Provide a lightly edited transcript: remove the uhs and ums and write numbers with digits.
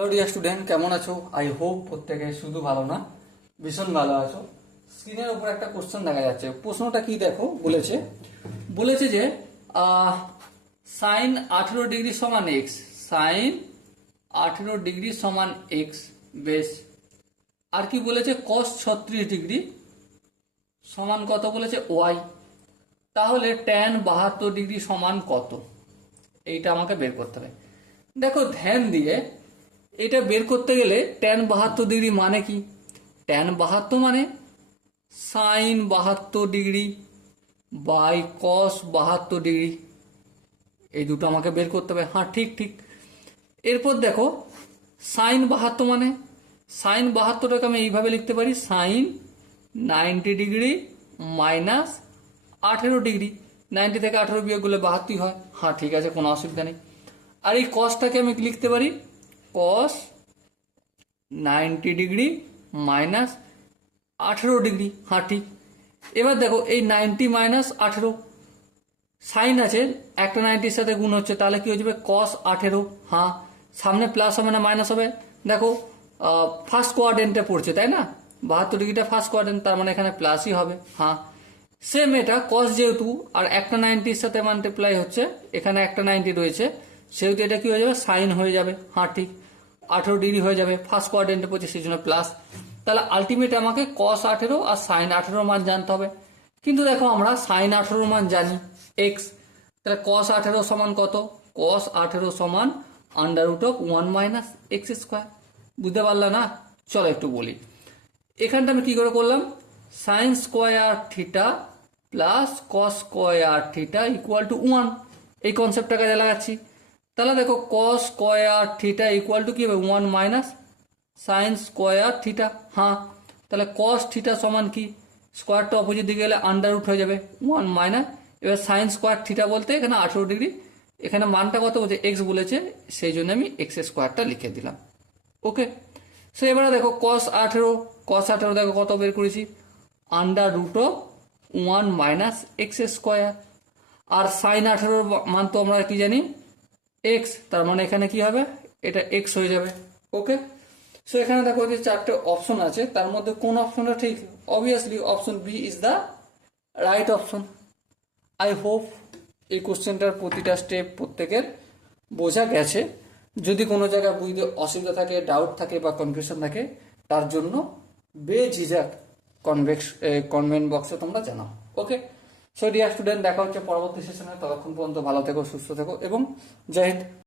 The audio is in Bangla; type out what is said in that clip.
হ্যালো ডিয়ার স্টুডেন্ট, কেমন আছো? আই হোপ প্রত্যেকে শুধু ভালো না, ভীষণ ভালো আছো। স্ক্রিনের উপর একটা কোশ্চেন দেখা যাচ্ছে। প্রশ্নটা কি দেখো, বলেছে বলেছে যে সাইন 18 ডিগ্রি সমান এক্স, সাইন 18 ডিগ্রি সমান এক্স, বেশ। আর কি বলেছে, কস 36 ডিগ্রি সমান কত বলেছে, ওয়াই। তাহলে ট্যান 72 ডিগ্রি সমান কত, এইটা আমাকে বের করতে হবে। দেখো ধ্যান দিয়ে, এটা বের করতে গেলে ট্যান 72 ডিগ্রি মানে কি, ট্যান 72 মানে sine 72 degree by cos 72 degree, এই দুটো আমাকে বের করতে হবে। হ্যাঁ, ঠিক ঠিক। এরপর দেখো সাইন 72 মানে, সাইন 72টাকে আমি এইভাবে লিখতে পারি, সাইন 90 ডিগ্রি মাইনাস 18 ডিগ্রি। 90 থেকে 18 বিয়োগ করলে 72 হয়। হ্যাঁ ঠিক আছে, কোনো অসুবিধা নেই। আর এই কসটাকে আমি লিখতে পারি কস 90 ডিগ্রি মাইনাস 18 ডিগ্রি। হ্যাঁ ঠিক। এবার দেখো এই 90 মাইনাস 18, সাইন আছে, একটা 90-র সাথে গুণ হচ্ছে, তাহলে কি হয়ে যাবে কস 18। হ্যাঁ, সামনে প্লাস হবে না মাইনাস হবে। দেখো ফার্স্ট কোয়াড্রেন্টে পড়ছে, তাই না? 72 ডিগ্রিটা ফার্স্ট কোয়াড্রেন্ট, তার মানে এখানে প্লাসই হবে। হ্যাঁ, সেম এটা কস যেহেতু আর একটা 90-র সাথে মাল্টিপ্লাই হচ্ছে, এখানে একটা 90 রয়েছে, সেহেতু এটা কি হয়ে যাবে, সাইন হয়ে যাবে। হ্যাঁ ঠিক, 18 ডিগ্রি হয়ে যাবে, ফার্স্ট কোয়াড্রেন্টে পড়ছে সেই জন্য প্লাস। তাহলে আলটিমেট আমাকে কস 18 আর সাইন 18 মান জানতে হবে। কিন্তু দেখো আমরা সাইন 18 মান জানি এক্স, তাহলে কস 18 সমান কত, কস 18 সমান √1 মাইনাস এক্স স্কোয়ার। বুঝতে পারলে না? চলো একটু বলি। এখানটা আমি কি করে করলাম, sine square theta plus cos square theta equal to 1, এই কনসেপ্টটা কাজে লাগাচ্ছি। তাহলে দেখো cos square theta equal to কি হবে, 1 মাইনাস সাইন স্কোয়ার থিটা। হ্যাঁ, তাহলে কস থিটা সমান কি, স্কোয়ারটা অপোজিট দিকে গেলে √ হয়ে যাবে 1 মাইনাস, এবার সাইন স্কোয়ার থিটা বলতে এখানে 18 ডিগ্রি, এখানে মানটা কত বলছে, এক্স বলেছে, সেই জন্য আমি এক্স স্কোয়ারটা লিখে দিলাম। ওকে, সো এবারে দেখো কস 18, কস 18 দেখো কত বের করেছি, √1 মাইনাস এক্স স্কোয়ার। আর সাইন 18 মান তো আমরা কি জানি, এক্স, তার মানে এখানে কি হবে, এটা এক্স হয়ে যাবে। ওকে, সো এখানে দেখো যে চারটে অপশন আছে, তার মধ্যে কোন অপশনটা ঠিক, obviously option B is the right option. I hope এই কোশ্চেনটার প্রতিটা স্টেপ প্রত্যেকের বোঝা গেছে। যদি কোনো জায়গায় বুঝতে অসুবিধা থাকে, ডাউট থাকে বা কনফিউশন থাকে, তার জন্য বেঝিঝাক কমেন্ট বক্সে তোমরা জানাও। ওকে, সো ডিয়ার স্টুডেন্ট, দেখা হচ্ছে পরবর্তী সেশনে। ততক্ষণ পর্যন্ত ভালো থেকো, সুস্থ থেকো এবং জয় হিন্দ।